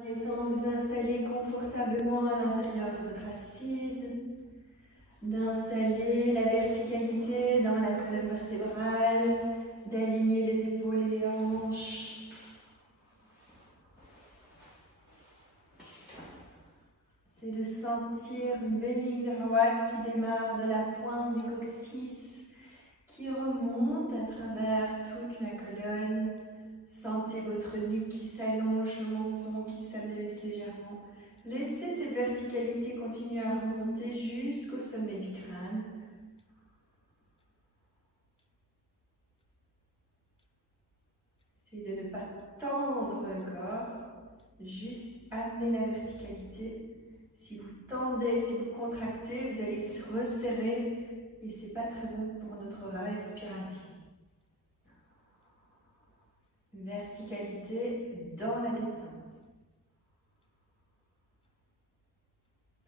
En étant vous installer confortablement à l'intérieur de votre assise, d'installer la verticalité dans la colonne vertébrale, d'aligner les épaules et les hanches. C'est de sentir une belle ligne droite qui démarre de la pointe du coccyx, qui remonte à travers toute la colonne. Sentez votre nuque qui s'allonge, le menton qui s'abaisse légèrement. Laissez cette verticalité continuer à remonter jusqu'au sommet du crâne. C'est de ne pas tendre le corps, juste amener la verticalité. Si vous tendez, si vous contractez, vous allez se resserrer et ce n'est pas très bon pour notre respiration. Verticalité dans la détente.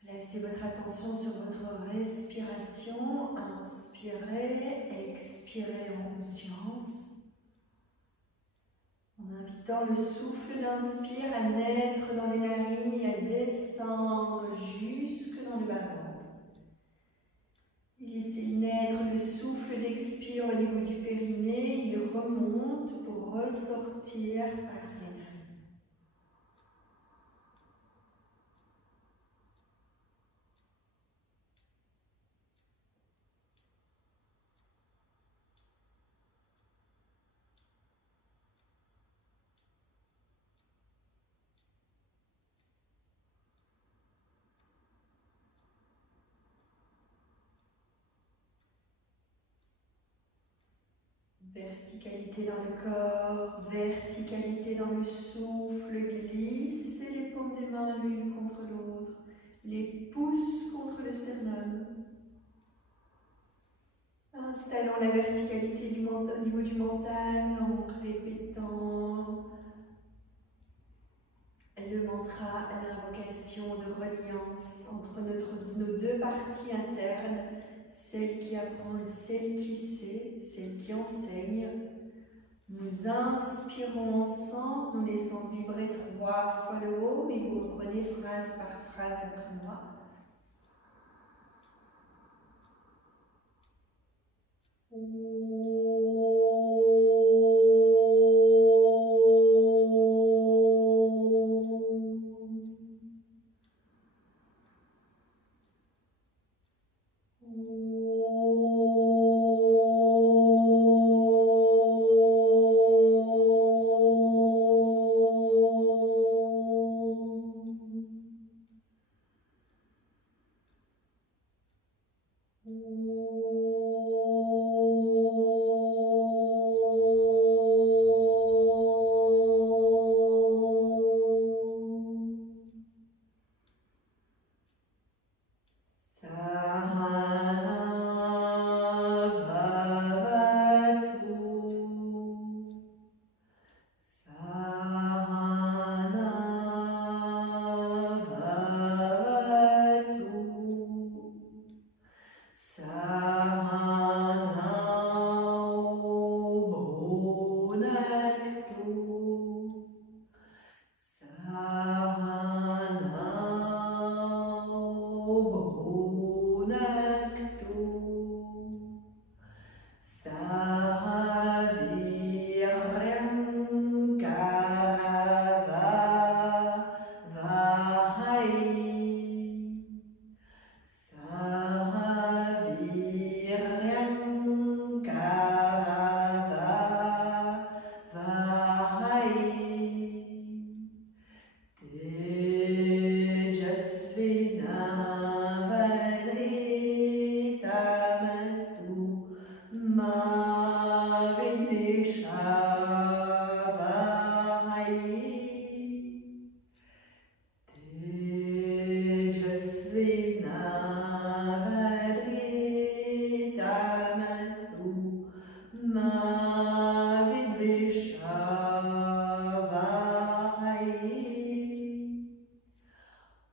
Placez votre attention sur votre respiration. Inspirez, expirez en conscience. En invitant le souffle d'inspire à naître dans les narines et à descendre jusque dans le bas-ventre. Et laissez naître le souffle d'expire au niveau du périnée. Il remonte pour ressortir par les narines. Verticalité dans le corps, verticalité dans le souffle, glissez les paumes des mains l'une contre l'autre, les pouces contre le sternum. Installons la verticalité au niveau du mental en répétant le mantra, l'invocation de reliance entre nos deux parties internes, celle qui apprend et celle qui sait, celle qui enseigne. Nous inspirons ensemble, nous laissons vibrer 3 fois le haut, et vous reprenez phrase par phrase après moi.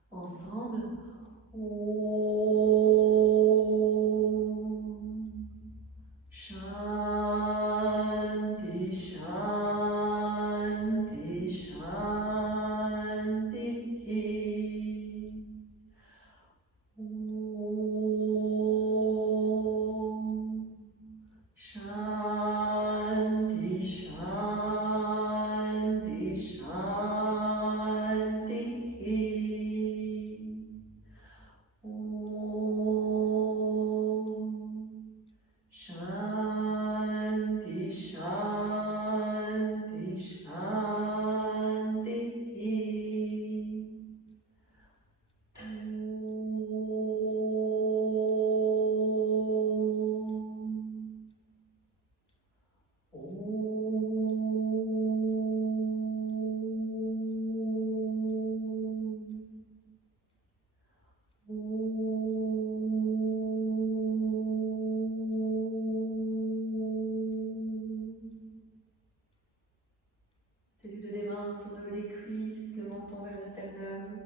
Ensemble, Shanti, Shanti, Shanti. C'est les deux des mains sur le haut des cuisses, le menton vers le sternum.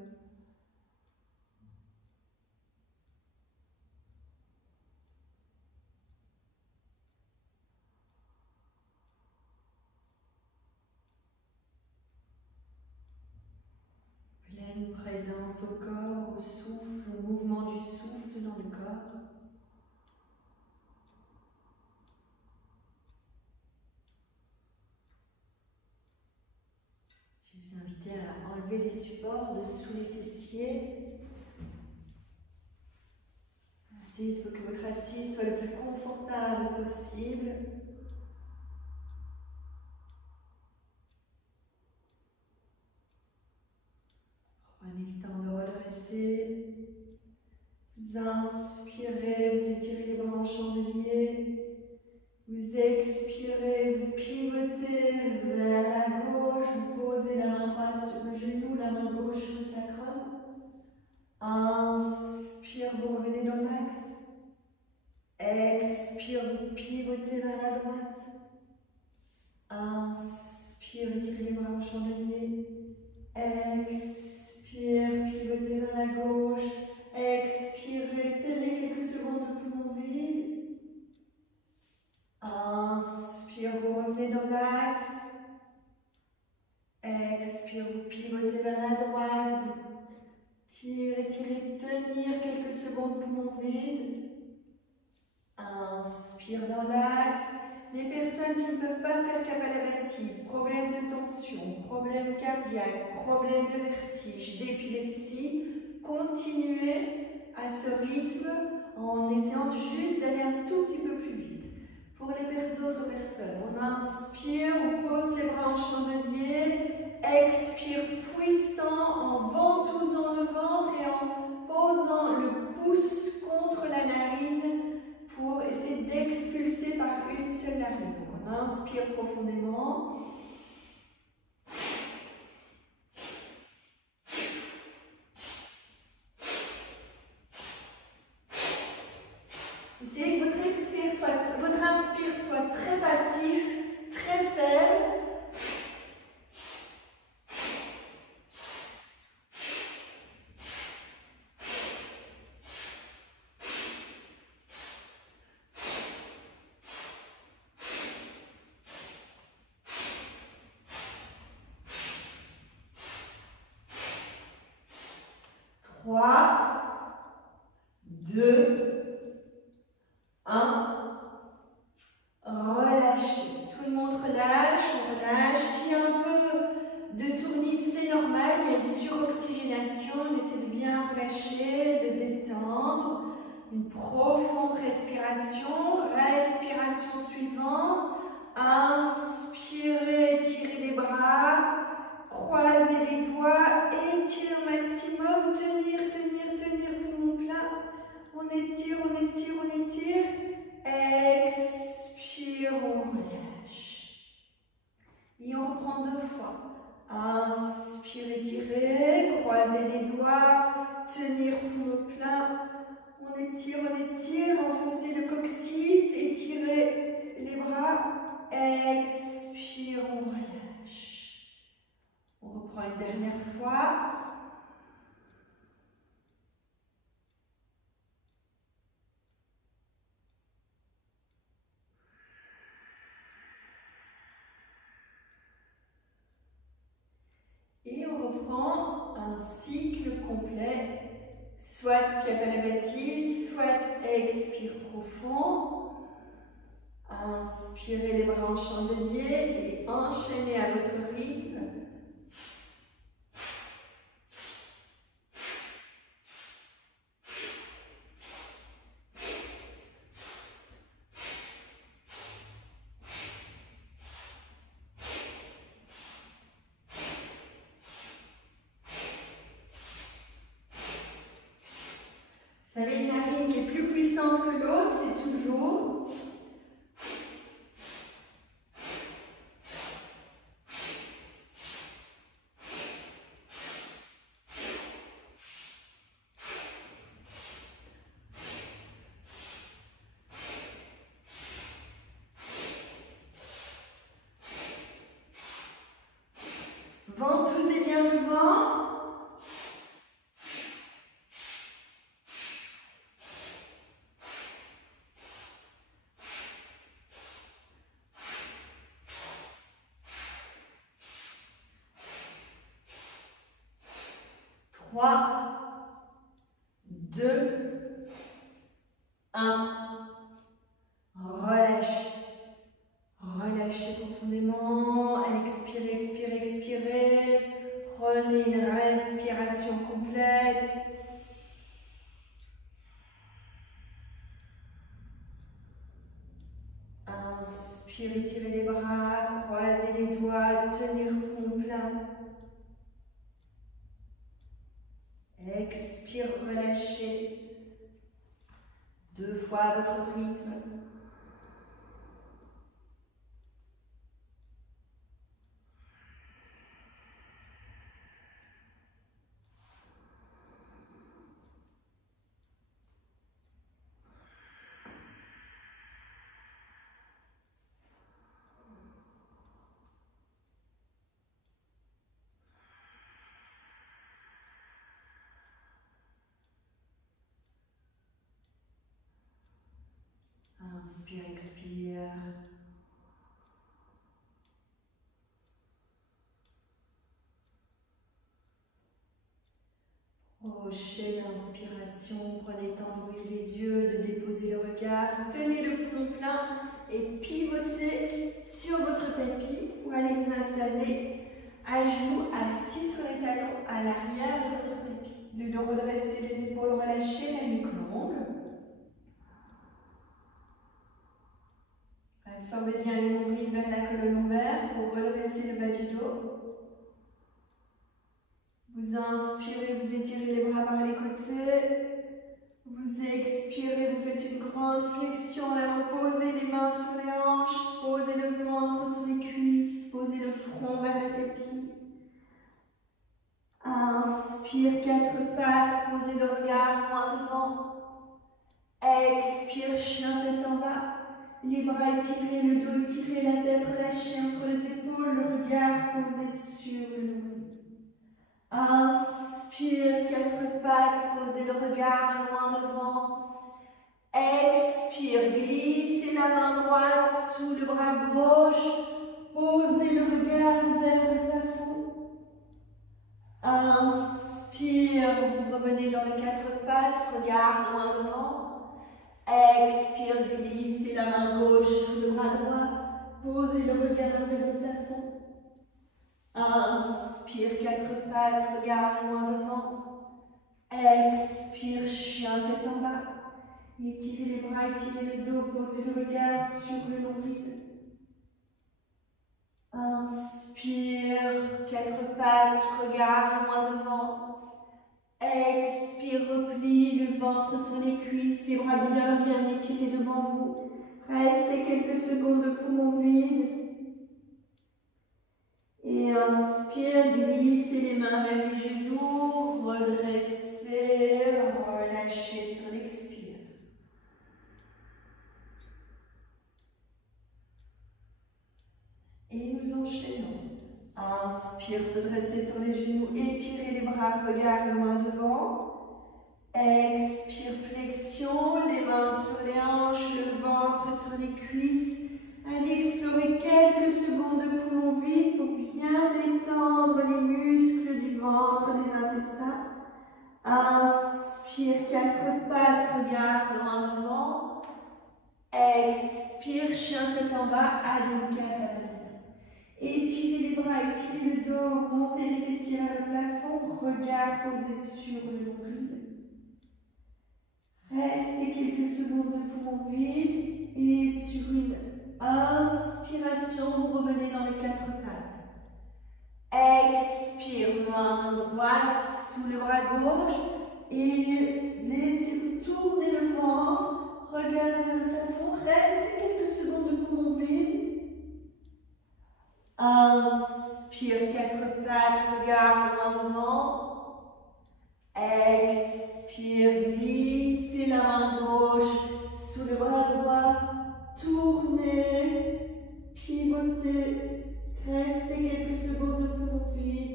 Pleine présence au corps, au souffle, au mouvement du souffle dans le corps. Je vais vous inviter à enlever les supports de sous les fessiers. Essayez que votre assise soit le plus confortable possible. Prenez le temps de redresser. Vous inspirez, vous étirez les bras en chandelier. Vous expirez, vous pivotez vers la gauche, vous posez la main droite sur le genou, la main gauche sur le sacrum. Inspire, vous revenez dans l'axe. Expire, vous pivotez vers la droite. Inspire, étirez les bras en chandelier. Expire, pivotez vers la gauche. Expirez, tenez quelques secondes de poumon vide. Inspire, vous revenez dans l'axe. Expire, vous pivotez vers la droite. Tirez, tirez, tenir quelques secondes, poumon vide. Inspire dans l'axe. Les personnes qui ne peuvent pas faire Kapalabhati, problème de tension, problème cardiaque, problème de vertige, d'épilepsie, continuez à ce rythme en essayant juste d'aller un tout petit peu plus vite. Pour les autres personnes, on inspire, on pose les bras en chandelier, expire puissant en ventousant le ventre et en posant le pouce contre la narine pour essayer d'expulser par une seule narine. Donc on inspire profondément. Essayez que votre inspire soit très passif, très faible. Une profonde respiration. Respiration suivante. Inspirez, étirez les bras. Croisez les doigts. Étirez au maximum. Tenir, tenir, tenir. Poumon plein. On étire, on étire, on étire. Expire, on relâche. Et on reprend 2 fois. Inspire, étirez. Croisez les doigts. Tenir, poumon plein. On étire, enfoncez le coccyx, étirez les bras, expire, on relâche. On reprend une dernière fois. Et on reprend un cycle complet. Soit Kapalabhati, soit expire profond. Inspirez les bras en chandelier et enchaînez à votre rythme. Vous avez une narine qui est plus puissante que l'autre, c'est toujours. Ventouser bien le ventre. Trois, 2, 1. Relâchez. Relâchez profondément. Expirez, expirez, expirez. Prenez une respiration complète. Inspirez, étirez les bras, croisez les doigts, tenir poumon plein. Expire, relâchez. 2 fois à votre rythme. Inspire, expire. Prochaine inspiration, prenez le temps d'ouvrir les yeux, de déposer le regard, tenez le poumon plein et pivotez sur votre tapis ou allez vous installer à genoux assis sur les talons à l'arrière de votre tapis. De redresser les épaules, relâcher la nuque longue. Absorbez bien le nombril vers la colonne lombaire pour redresser le bas du dos. Vous inspirez, vous étirez les bras par les côtés. Vous expirez, vous faites une grande flexion en allant poser les mains sur les hanches, posez le ventre sur les cuisses, posez le front vers le tapis. Inspire, 4 pattes, posez le regard loin devant. Expire, chien tête en bas. Les bras étirés, le dos étiré, la tête relâchée entre les épaules, le regard posé sur le nombril. Inspire, 4 pattes, posez le regard loin devant. Expire, glissez la main droite sous le bras gauche. Posez le regard vers le plafond. Inspire, vous revenez dans les 4 pattes, regard loin devant. Expire, glissez la main gauche sous le bras droit. Posez le regard vers le plafond. Inspire, 4 pattes, regard loin devant. Expire, chien tête en bas. Étirez les bras, étirez le dos, posez le regard sur le nombril. Inspire, 4 pattes, regard loin devant. Expire, replie le ventre sur les cuisses, les bras bien étirés devant vous. Restez quelques secondes de poumon vide. Et inspire, glissez les mains vers les genoux, redressez, relâchez sur l'expire. Et nous enchaînons. Inspire, se dresser sur les genoux, étirez les bras, regard loin devant. Expire, flexion, les mains sur les hanches, le ventre sur les cuisses. Allez explorer quelques secondes de poumon vide pour bien détendre les muscles du ventre, des intestins. Inspire, 4 pattes, regard loin devant. Expire, chien tête en bas, Adho Savasana. Étirez les bras, étirez le dos, montez les fessiers vers le plafond, regard posé sur le nombril. Restez quelques secondes de poumon vide et sur une inspiration, vous revenez dans les 4 pattes. Expire, main droite sous le bras gauche et laissez-vous tourner le ventre, regard vers le plafond, restez quelques secondes de poumon vide. Inspire, 4 pattes, regard loin devant. Expire, glissez la main gauche sous le bras droit. Tournez, pivotez. Restez quelques secondes de poumon vide.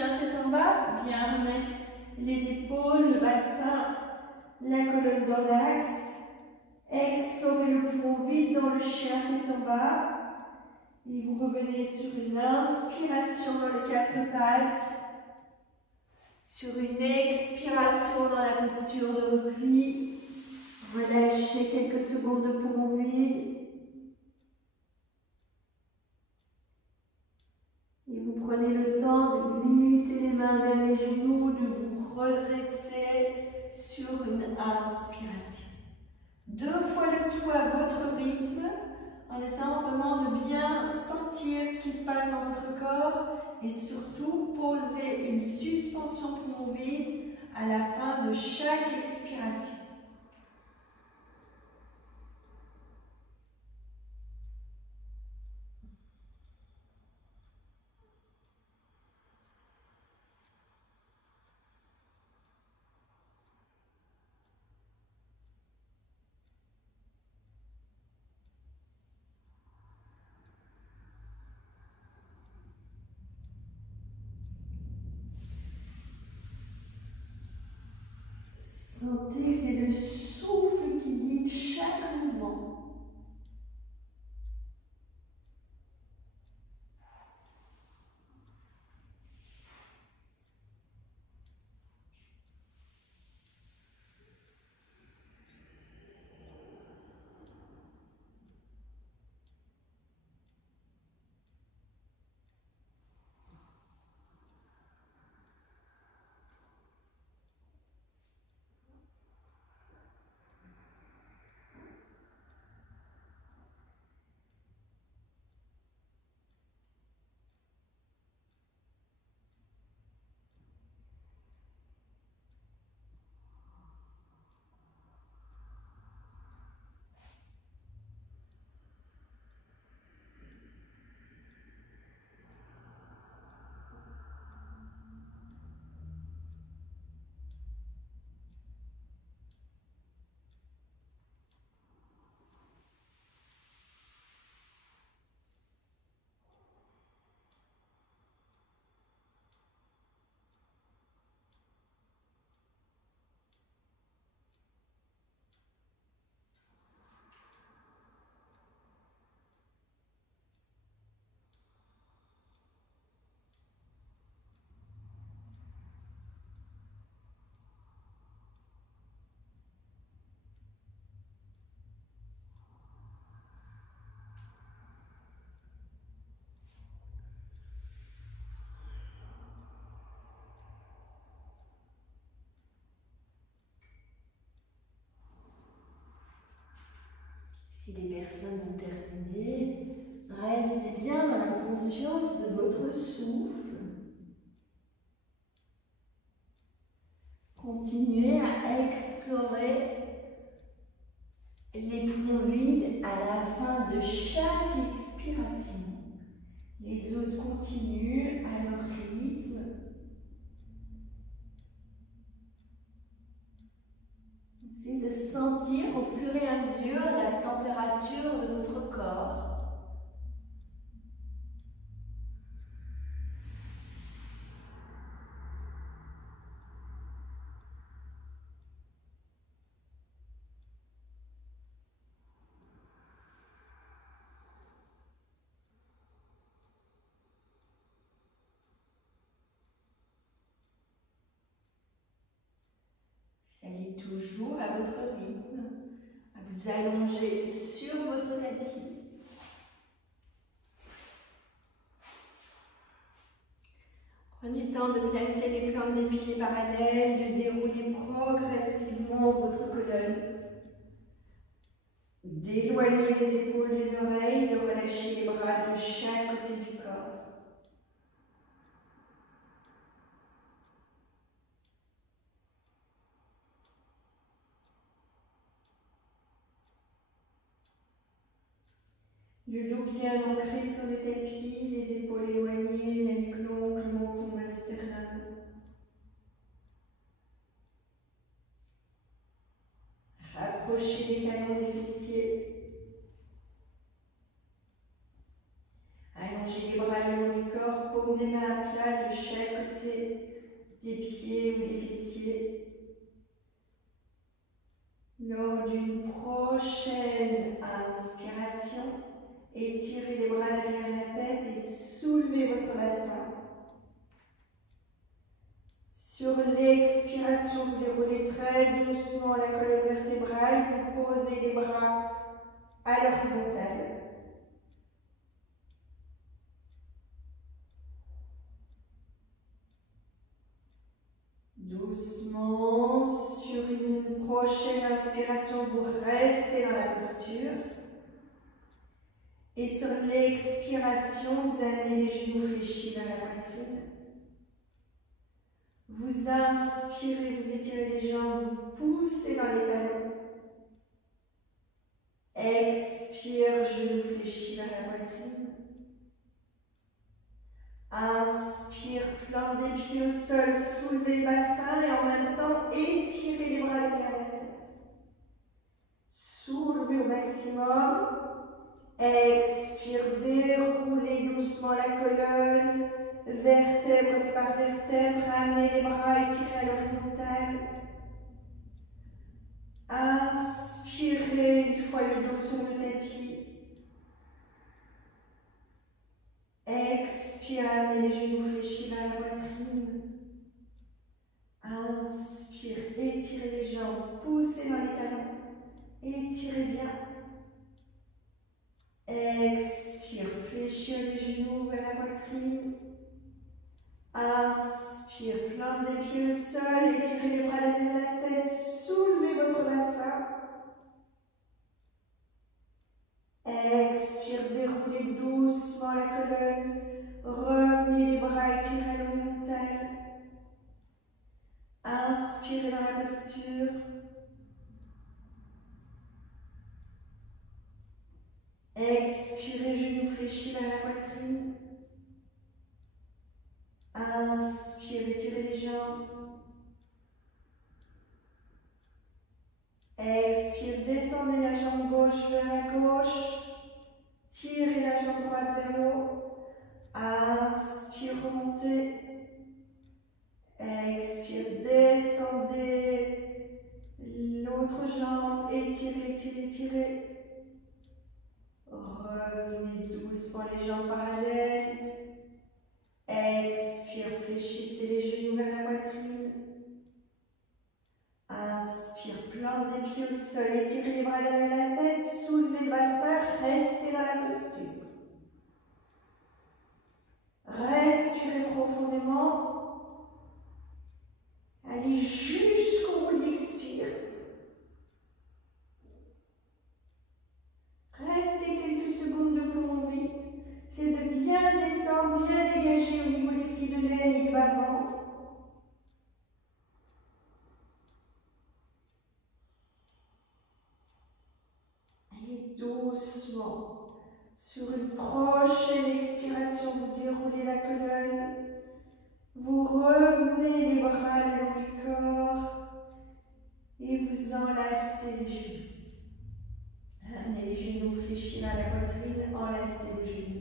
chien tête en bas, bien remettre les épaules, le bassin, la colonne dans l'axe. Explorez le poumon vide dans le chien tête en bas. Et vous revenez sur une inspiration dans les quatre pattes. Sur une expiration dans la posture de repli. Relâchez quelques secondes de poumon vide. Et vous prenez le temps de glisser les mains vers les genoux, de vous redresser sur une inspiration. 2 fois le tout à votre rythme, en essayant vraiment de bien sentir ce qui se passe dans votre corps et surtout poser une suspension poumon vide à la fin de chaque expiration. Sentez que c'est le souffle qui guide chaque mouvement. Si les personnes ont terminé, restez bien dans la conscience de votre souffle. Continuez à explorer les poumons vides à la fin de chaque expiration. Les autres continuent à leur rythme. Essayez de sentir au fur et à mesure la température de votre corps. Allez toujours à votre rythme, à vous allonger sur votre tapis. Prenez le temps de placer les plantes des pieds parallèles, de dérouler progressivement votre colonne. D'éloigner les épaules des oreilles, de relâcher les bras de chaque côté du corps. Le dos bien ancré sur le tapis, les épaules éloignées, la nuque longue, le menton vers le sternum. Rapprochez les talons des fessiers. Allongez les bras le long du corps, paume des mains à plat de chaque côté. des pieds ou des fessiers. Lors d'une prochaine inspiration, étirez les bras derrière la tête et soulevez votre bassin. Sur l'expiration, vous déroulez très doucement la colonne vertébrale, vous posez les bras à l'horizontale. Doucement, sur une prochaine inspiration, vous restez dans la posture. Et sur l'expiration, vous amenez les genoux fléchis vers la poitrine. Vous inspirez, vous étirez les jambes, vous poussez dans les talons. Expire, genoux fléchis vers la poitrine. Inspire, plante des pieds au sol, soulevez le bassin et en même temps, étirez les bras derrière la tête. Soulevez au maximum. Expire, déroulez doucement la colonne, vertèbre par vertèbre, ramenez les bras, étirez à l'horizontale. Inspirez une fois le dos sur le tapis. Expire, amenez les genoux fléchis vers la poitrine. Inspire, étirez les jambes, poussez dans les talons. Étirez bien. Expire, fléchir les genoux vers la poitrine. Inspire, plante des pieds au sol, étirez les bras derrière la tête, soulevez votre bassin. Expire, déroulez doucement la colonne, revenez les bras, étirez à l'horizontale. Inspirez dans la posture. Expirez, genoux fléchis vers la poitrine. Inspire, étirez les jambes. Expire, descendez la jambe gauche vers la gauche. Tirez la jambe droite vers le haut. Inspire, remontez. Expire, descendez l'autre jambe. Étirez, étirez, étirez. Revenez doucement les jambes parallèles. Expire, fléchissez les genoux vers la poitrine. Inspire, plante des pieds au sol, étirez les bras derrière la tête, soulevez le bassin, restez dans la posture. Respirez profondément. Allez jusqu'au bout de l'expire. Restez quelques secondes de poumon vide. C'est de bien détendre, bien dégager au niveau des plis de l'aine et du bas-ventre. Et doucement, sur une prochaine expiration, vous déroulez la colonne. Vous revenez les bras le long du corps et vous enlacez les genoux. Amenez les genoux fléchis vers la poitrine, enlacez le genou.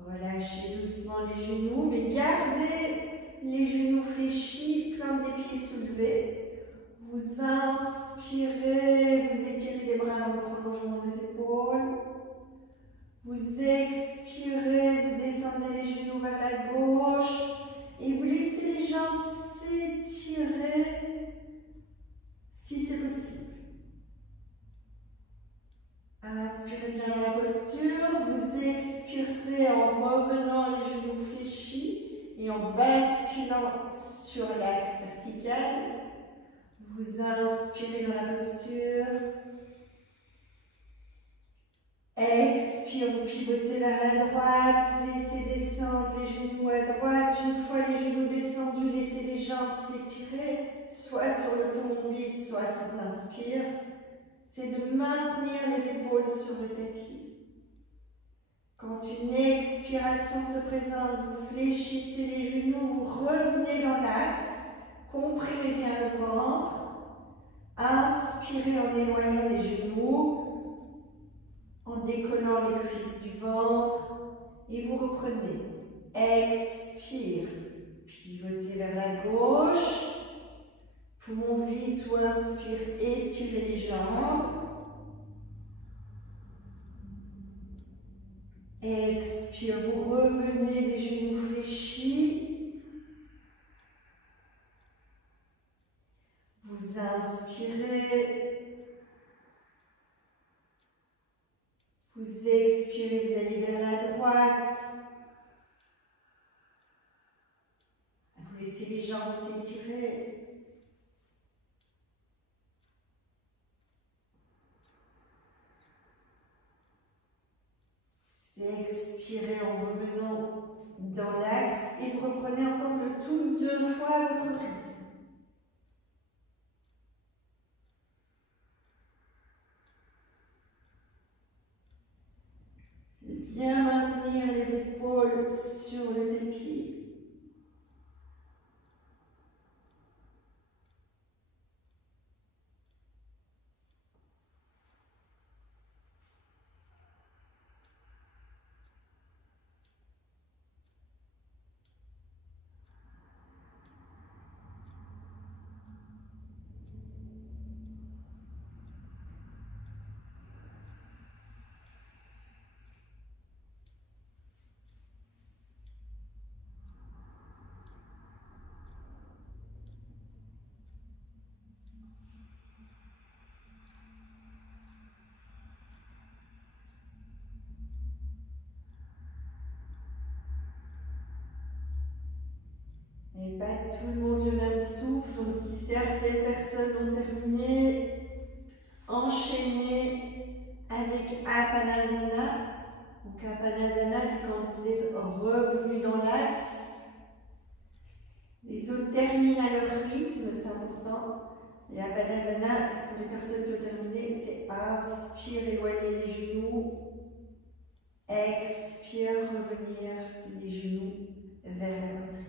Relâchez doucement les genoux, mais gardez les genoux fléchis, plante des pieds soulevés. Vous inspirez, vous étirez les bras dans le prolongement des épaules. Vous expirez, vous descendez les genoux vers la gauche et vous laissez les jambes s'étirer si c'est possible. Inspirez bien dans la posture, vous expirez en revenant les genoux fléchis et en basculant sur l'axe vertical. Vous inspirez dans la posture. Expire, vous pivotez vers la droite, laissez descendre les genoux à droite. Une fois les genoux descendus, laissez les jambes s'étirer, soit sur le poumon vide, soit sur l'inspire. C'est de maintenir les épaules sur le tapis. Quand une expiration se présente, vous fléchissez les genoux, vous revenez dans l'axe, comprimez bien le ventre. Inspirez en éloignant les genoux. en décollant les cuisses du ventre et vous reprenez. Expire, pivotez vers la gauche. Poumon vide ou inspire, étirez les jambes. Expire, vous revenez les genoux fléchis. Vous inspirez. Vous expirez, vous allez vers la droite. Vous laissez les jambes s'étirer. Expirez en revenant dans l'axe et vous reprenez encore le tout 2 fois à votre rythme. C'est bien maintenir les épaules sur le tapis. Et pas tout le monde le même souffle, donc si certaines personnes ont terminé, enchaînez avec Apanasana. Donc Apanasana, c'est quand vous êtes revenu dans l'axe. Les autres terminent à leur rythme, c'est important. Et Apanasana, pour les personnes qui ont terminé, c'est inspire, éloigner les genoux. Expire, revenir les genoux vers la poitrine.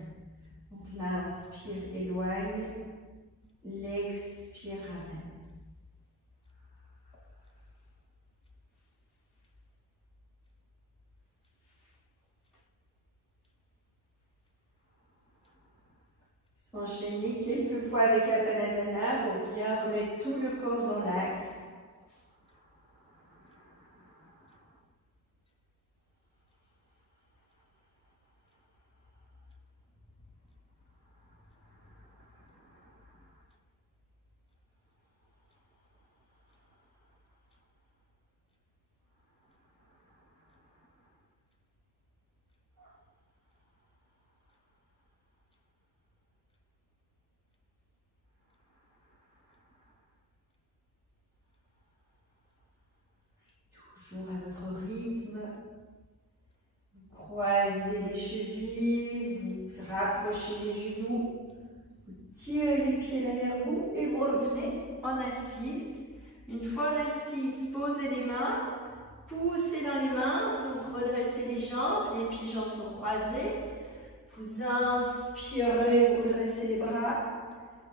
L'inspire éloigne, l'expire ramène. S'enchaîner quelques fois avec Apanasana pour bien remettre tout le corps dans l'axe. Toujours à votre rythme. Vous croisez les chevilles, vous rapprochez les genoux, vous tirez les pieds derrière vous et vous revenez en assise. Une fois en assise, posez les mains, poussez dans les mains, vous redressez les jambes, les pieds jambes sont croisés. Vous inspirez, vous redressez les bras.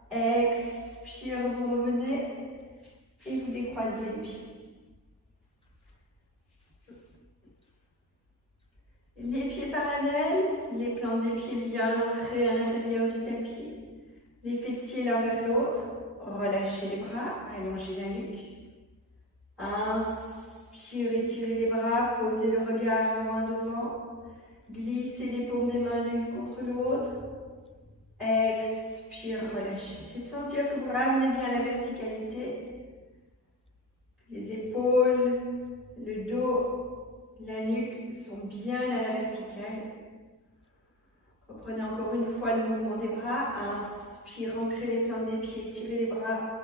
Expire, vous revenez et vous décroisez les pieds. Les pieds parallèles, les plantes des pieds bien ancrés à l'intérieur du tapis. Les fessiers l'un vers l'autre. Relâchez les bras, allongez la nuque. Inspire, étirez les bras, posez le regard loin devant. Glissez les paumes des mains l'une contre l'autre. Expire, relâchez. C'est de sentir que vous ramenez bien la verticalité. Les épaules, le dos, la nuque sont bien à la verticale. Reprenez encore une fois le mouvement des bras. Inspire, ancrez les plantes des pieds, tirez les bras.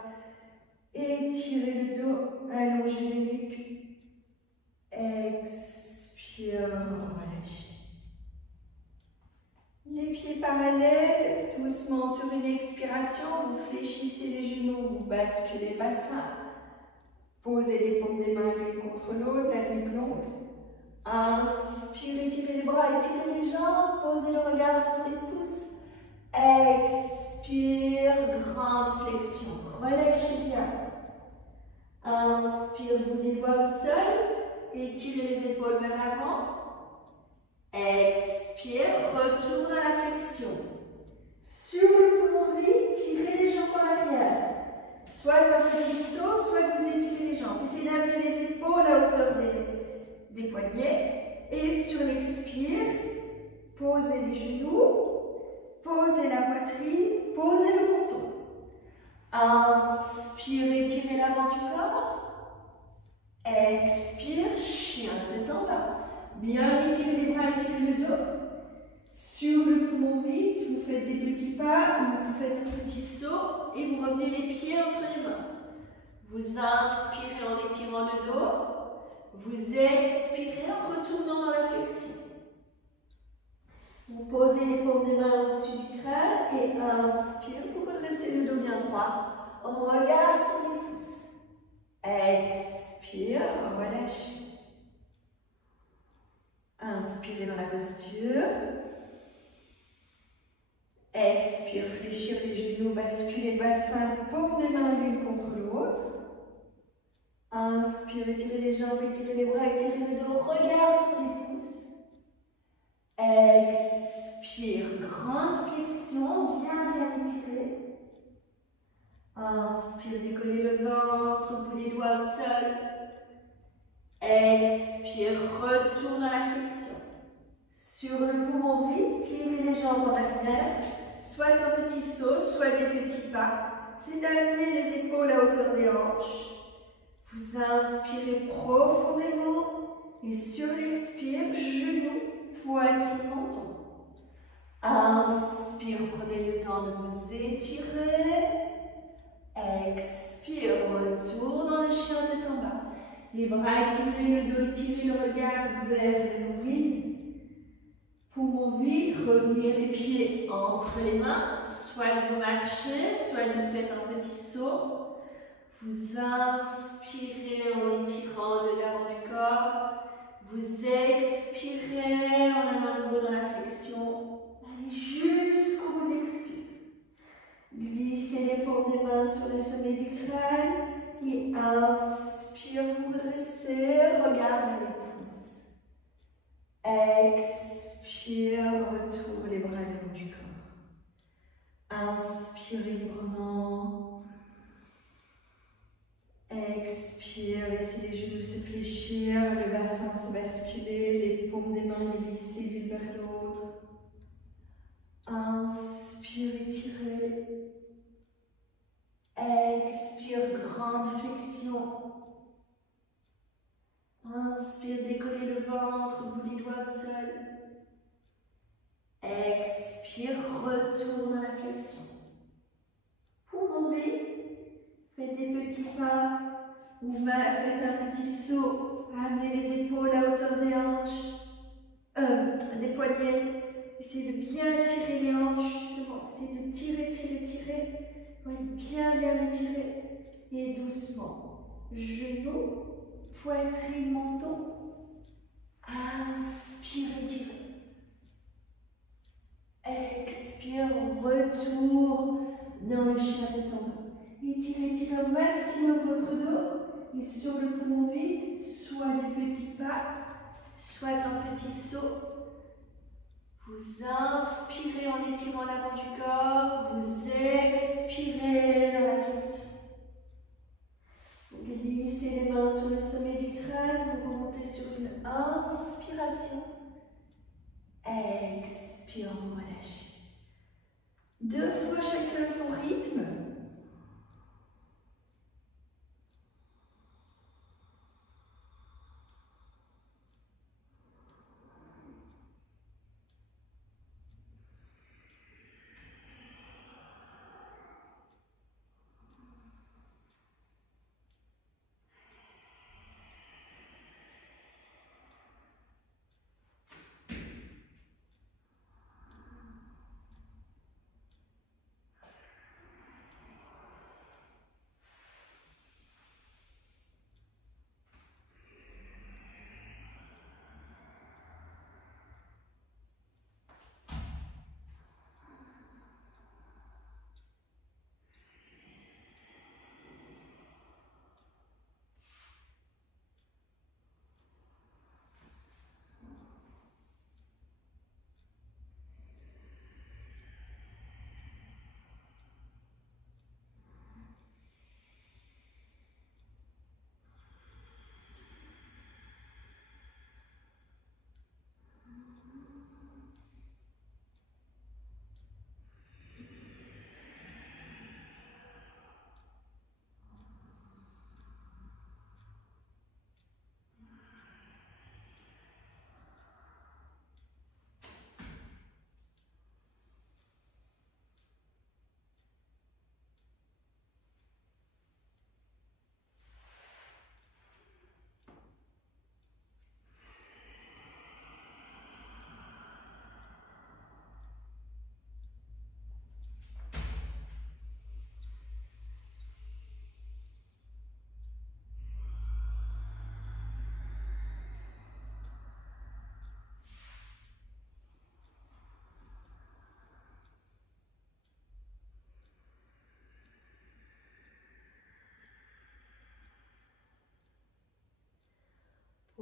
Étirez le dos, allongez la nuque. Expire, relâchez. Les pieds parallèles, doucement sur une expiration, vous fléchissez les genoux, vous basculez le bassin. Posez les paumes des mains l'une contre l'autre, la nuque longue. Inspirez, étirez les bras, étirez les jambes, posez le regard sur les pouces. Expire, grande flexion, relâchez bien. Inspire, bout des doigts au sol. étirez les épaules vers l'avant. Expire, retourne à la flexion. Sur le poumon vide, tirez les jambes en arrière. Soit un petit saut, soit vous étirez les jambes. Essayez d'amener les épaules à hauteur des poignets. Et sur l'expire, posez les genoux, posez la poitrine, posez le menton. Inspire, étirez l'avant du corps. Expire, chien tête en bas. Bien étirez les bras, étirez le dos. Sur le poumon vide, vous faites des petits pas ou vous faites un petit saut et vous revenez les pieds entre les mains. Vous inspirez en étirant le dos. Vous expirez en retournant dans la flexion. Vous posez les paumes des mains au-dessus du crâne et inspire pour redresser le dos bien droit. Regard sur les pouces. Expire, relâchez. Inspirez dans la posture. Expire, fléchir les genoux, basculer le bassin, paumes des mains l'une contre l'autre. Inspire, étirez les jambes, étirez les bras, étirez le dos, regard sur les pouces. Expire, grande flexion, bien étirée. Inspire, décollez le ventre, bout des doigts au sol. Expire, retourne à la flexion. Sur le poumon vide, tirez les jambes en arrière, soit un petit saut, soit des petits pas. C'est d'amener les épaules à hauteur des hanches. Vous inspirez profondément et sur l'expire, genoux, poitrine, menton. Inspire, prenez le temps de vous étirer. Expire, retour dans le chien tête en bas. Les bras étirez, le dos étiré, le regard vers le nombril. Poumon vide, revenir les pieds entre les mains. Soit vous marchez, soit vous faites un petit saut. Vous inspirez en étirant le l'avant du corps. Vous expirez en allant le dos dans la flexion. Allez jusqu'au bout de l'expire. Glissez les paumes des mains sur le sommet du crâne. Et inspire, vous redressez, regard vers les pouces. Expire, retour les bras le long du corps. Inspirez librement. Expire, laissez les genoux se fléchir, le bassin se basculer, les paumes des mains glisser l'une vers l'autre. Inspire, étirez. Expire, grande flexion. Inspire, décollez le ventre, bout des doigts au sol. Expire, retourne dans la flexion. Poumon vide. Faites des petits pas, ou faites un petit saut, amenez les épaules à hauteur des hanches, des poignets. Essayez de bien tirer les hanches, justement. Essayez de tirer. Pour être bien étiré. Et doucement. Genoux, poitrine, menton. Inspire, étirez. Expire, retour dans le chien tête en bas. Étirez au maximum votre dos. Et sur le poumon vide, soit des petits pas, soit un petit saut. Vous inspirez en étirant l'avant du corps. Vous expirez dans la flexion. Vous glissez les mains sur le sommet du crâne. Vous remontez sur une inspiration. Expire, vous relâchez. 2 fois chacun son rythme.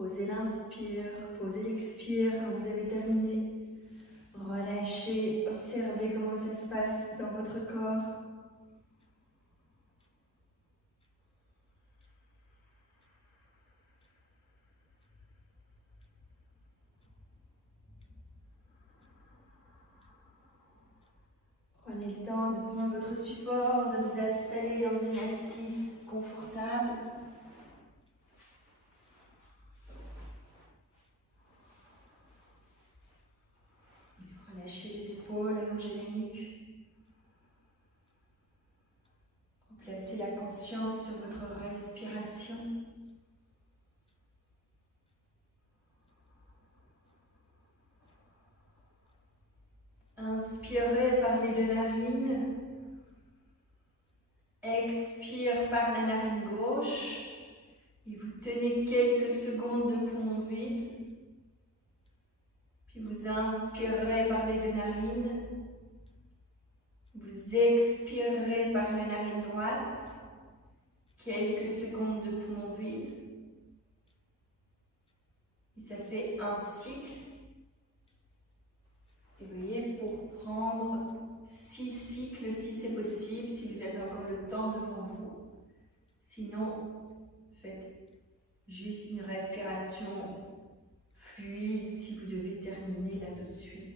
Posez l'inspire, posez l'expire quand vous avez terminé. Relâchez, observez comment ça se passe dans votre corps. Prenez le temps de prendre votre support, de vous installer dans une assise confortable. Relâchez les épaules, allongez la nuque. Placez la conscience sur votre respiration. Inspirez par les deux narines. Expire par la narine gauche. Et vous tenez quelques secondes de poumon vide. Puis vous inspirez par les deux narines. Vous expirez par la narine droite. Quelques secondes de poumon vide. Et ça fait un cycle. Et vous voyez, pour prendre 6 cycles, si c'est possible, si vous avez encore le temps devant vous. Sinon, faites juste une respiration fluide si vous devez terminer là tout de suite.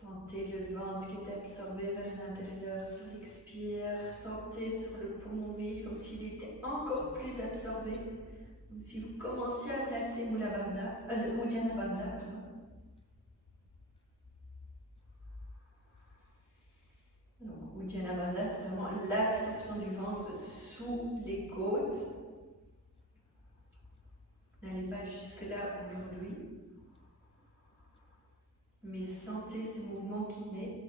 Sentez le ventre qui est absorbé vers l'intérieur sur l'expire. Sentez sur le poumon vide comme s'il était encore plus absorbé. Comme si vous commenciez à placer le Uddiyana Bandha. Donc, Uddiyana Bandha, c'est vraiment l'absorption du ventre sous les côtes. N'allez pas jusque-là aujourd'hui. Mais sentez ce mouvement qui naît.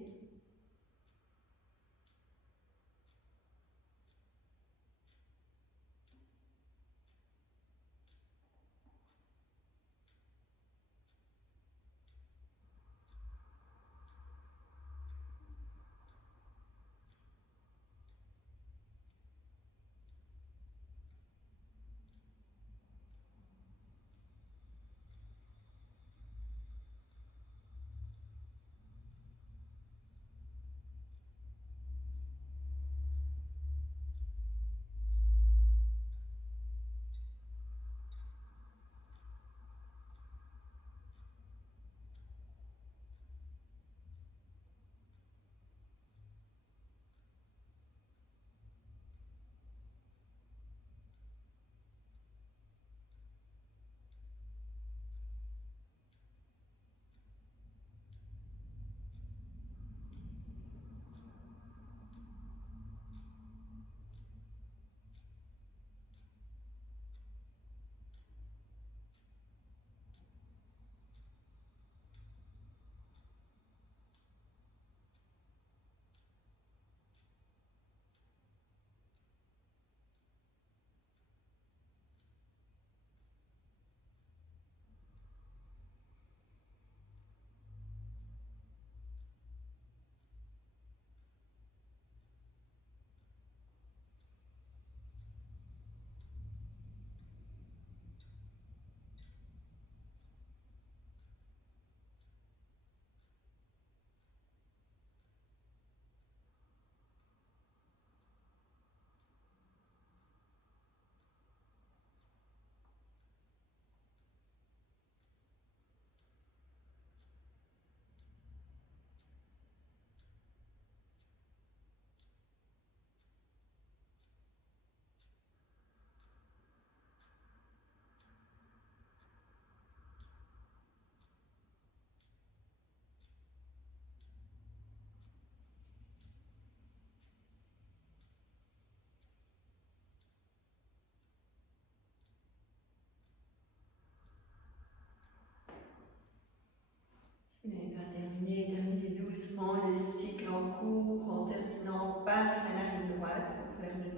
Vous n'avez pas terminé, terminez doucement le cycle en cours en terminant par la narine droite pour faire le même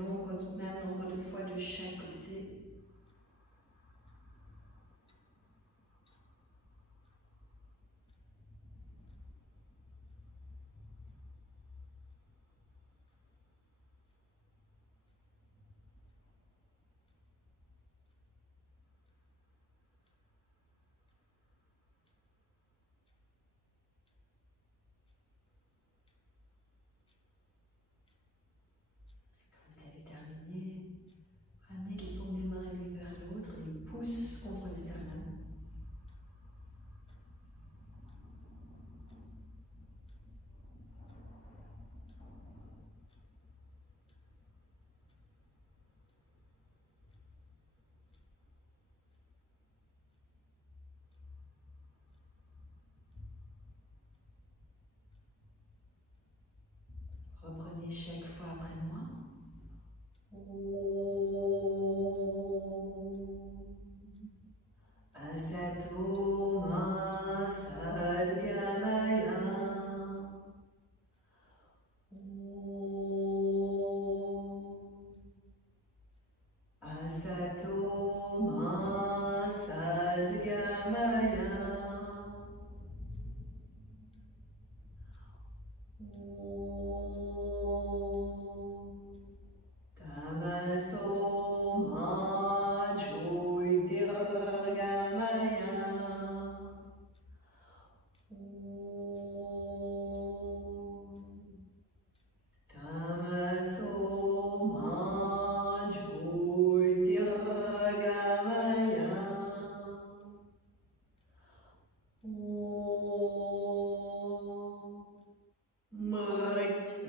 nombre de fois de chaque côté. Vous avez terminé. Ramenez les paumes des mains l'une vers l'autre, les pouces contre le sternum. Reprenez chaque fois après moi. Asato ma sadgamaya. Asato ma sadgamaya. Tamaso ma jyotirgamaya. Tamaso ma jyotirgamaya.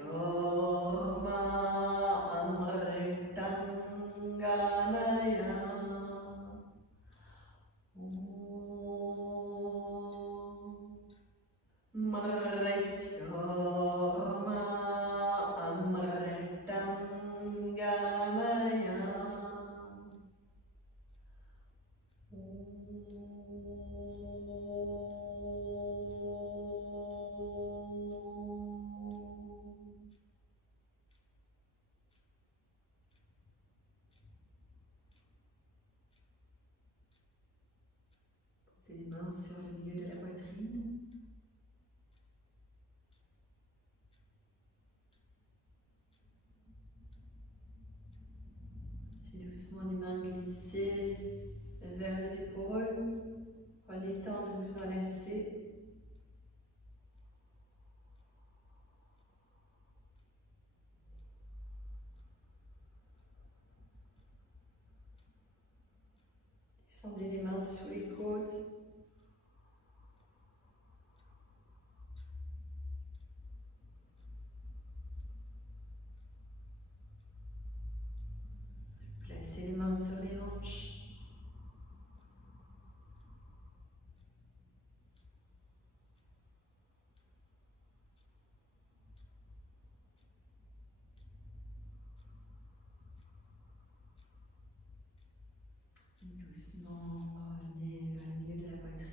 Mrityoma amritangamaya. Mrityoma amritangamaya. Posez les mains sur le milieu de la poitrine. Laissez doucement les mains glisser vers les épaules. Prenez le temps de vous enlacer. Descendez les mains sous les côtes. Placez les mains sur les hanches. Doucement, revenez vers le milieu de la poitrine.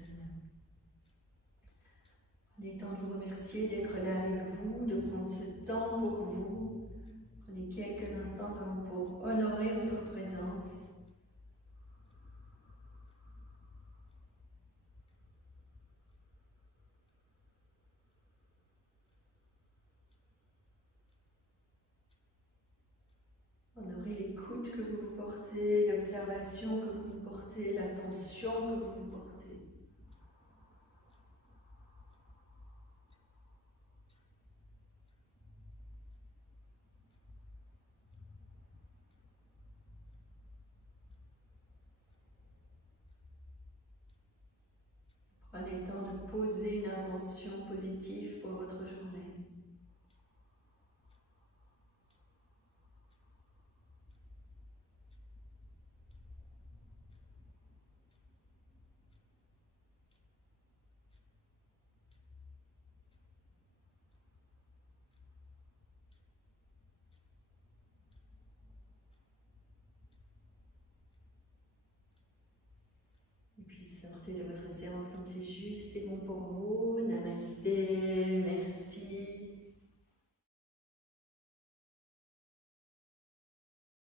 Prenez le temps de vous remercier d'être là avec vous, de prendre ce temps pour vous. Prenez quelques instants vraiment pour honorer votre présence. Honorez l'écoute que vous vous portez, l'observation que vous vous portez, l'attention que vous vous portez. Prenez le temps de poser une intention positive pour votre journée. Et puis sortez de votre séance quand c'est juste et bon pour vous. Namaste. Namasté.